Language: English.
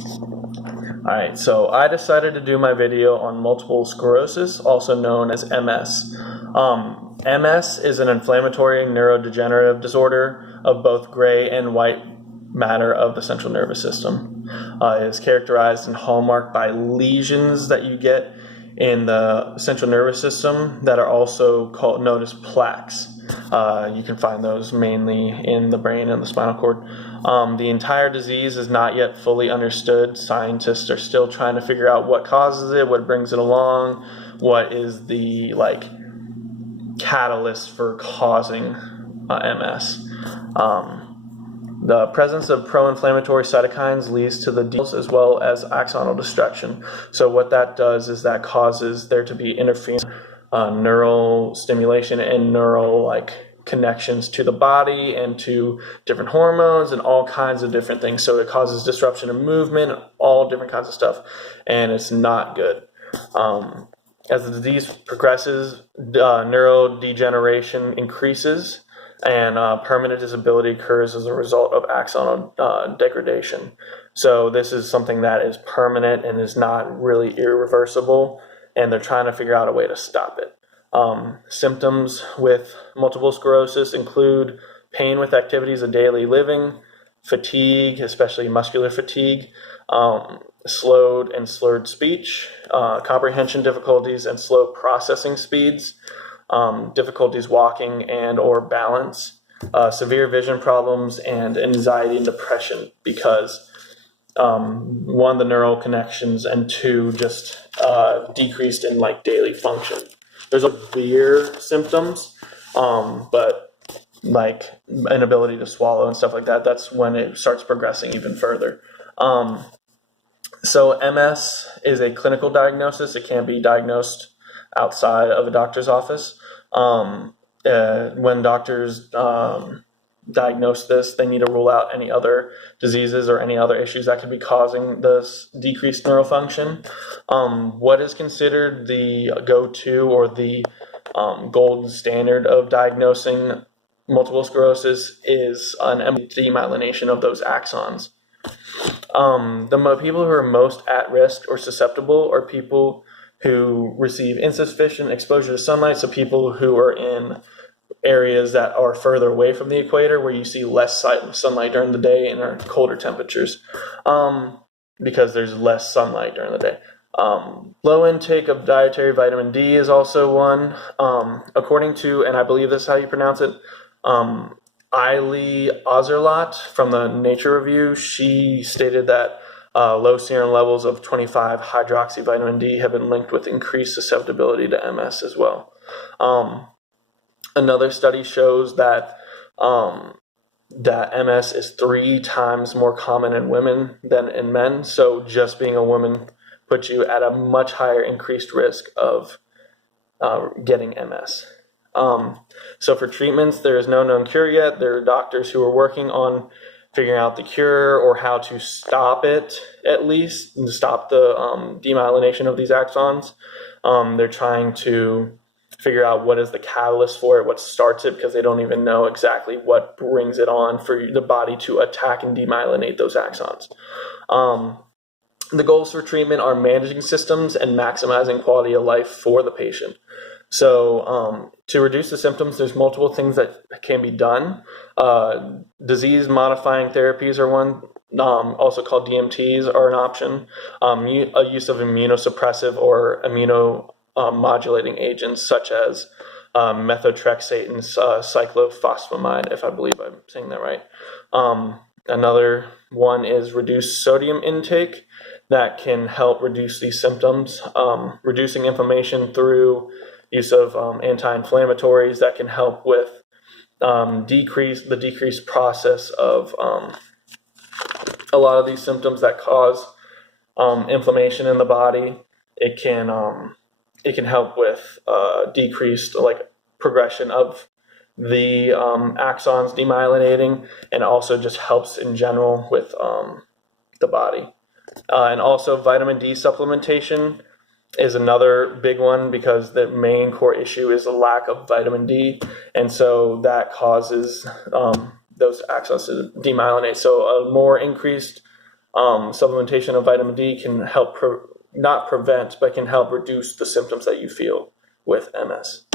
Alright, so I decided to do my video on multiple sclerosis, also known as MS. MS is an inflammatory neurodegenerative disorder of both gray and white matter of the central nervous system. It is characterized and hallmarked by lesions that you get in the central nervous system that are also known as plaques. You can find those mainly in the brain and the spinal cord. The entire disease is not yet fully understood. Scientists are still trying to figure out what causes it, what brings it along, what is the catalyst for causing MS. The presence of pro-inflammatory cytokines leads to the as well as axonal destruction. So what that does is that causes there to be interference, neural stimulation and neural connections to the body and to different hormones and all kinds of different things. So it causes disruption of movement, all different kinds of stuff, and it's not good. As the disease progresses, neurodegeneration increases, and permanent disability occurs as a result of axonal degradation. So this is something that is permanent and is not really irreversible, and they're trying to figure out a way to stop it. Symptoms with multiple sclerosis include pain with activities of daily living, fatigue, especially muscular fatigue, slowed and slurred speech, comprehension difficulties and slow processing speeds, difficulties walking and or balance, severe vision problems, and anxiety and depression because one, the neural connections, and two, just decreased in daily function. There's severe symptoms, but inability to swallow and stuff like that, that's when it starts progressing even further. So MS is a clinical diagnosis. It can be diagnosed outside of a doctor's office. When doctors diagnose this, they need to rule out any other diseases or any other issues that could be causing this decreased neural function. What is considered the go-to or the gold standard of diagnosing multiple sclerosis is an demyelination of those axons. The people who are most at risk or susceptible are people who receive insufficient exposure to sunlight, so people who are in areas that are further away from the equator where you see less sunlight during the day and are colder temperatures because there's less sunlight during the day. Low intake of dietary vitamin D is also one. According to, and I believe this is how you pronounce it, Eiley Ozerlot from the Nature Review, she stated that low serum levels of 25-hydroxy vitamin D have been linked with increased susceptibility to MS as well. Another study shows that MS is 3 times more common in women than in men. So just being a woman puts you at a much higher increased risk of getting MS. So for treatments, there is no known cure yet. There are doctors who are working on figuring out the cure or how to stop it, at least, and to stop the demyelination of these axons. They're trying to figure out what is the catalyst for it, what starts it, because they don't even know exactly what brings it on for the body to attack and demyelinate those axons. The goals for treatment are managing symptoms and maximizing quality of life for the patient. So to reduce the symptoms, there's multiple things that can be done. Disease-modifying therapies are one, also called DMTs are an option. A use of immunosuppressive or immunomodulating agents such as methotrexate and cyclophosphamide, if I believe I'm saying that right. Another one is reduced sodium intake that can help reduce these symptoms, reducing inflammation through use of anti-inflammatories that can help with decreased process of a lot of these symptoms that cause inflammation in the body. It can help with decreased progression of the axons demyelinating, and also just helps in general with the body. And also vitamin D supplementation is another big one because the main core issue is the lack of vitamin D, and so that causes those axons to demyelinate. So a more increased Supplementation of vitamin D can help not prevent, but can help reduce the symptoms that you feel with MS.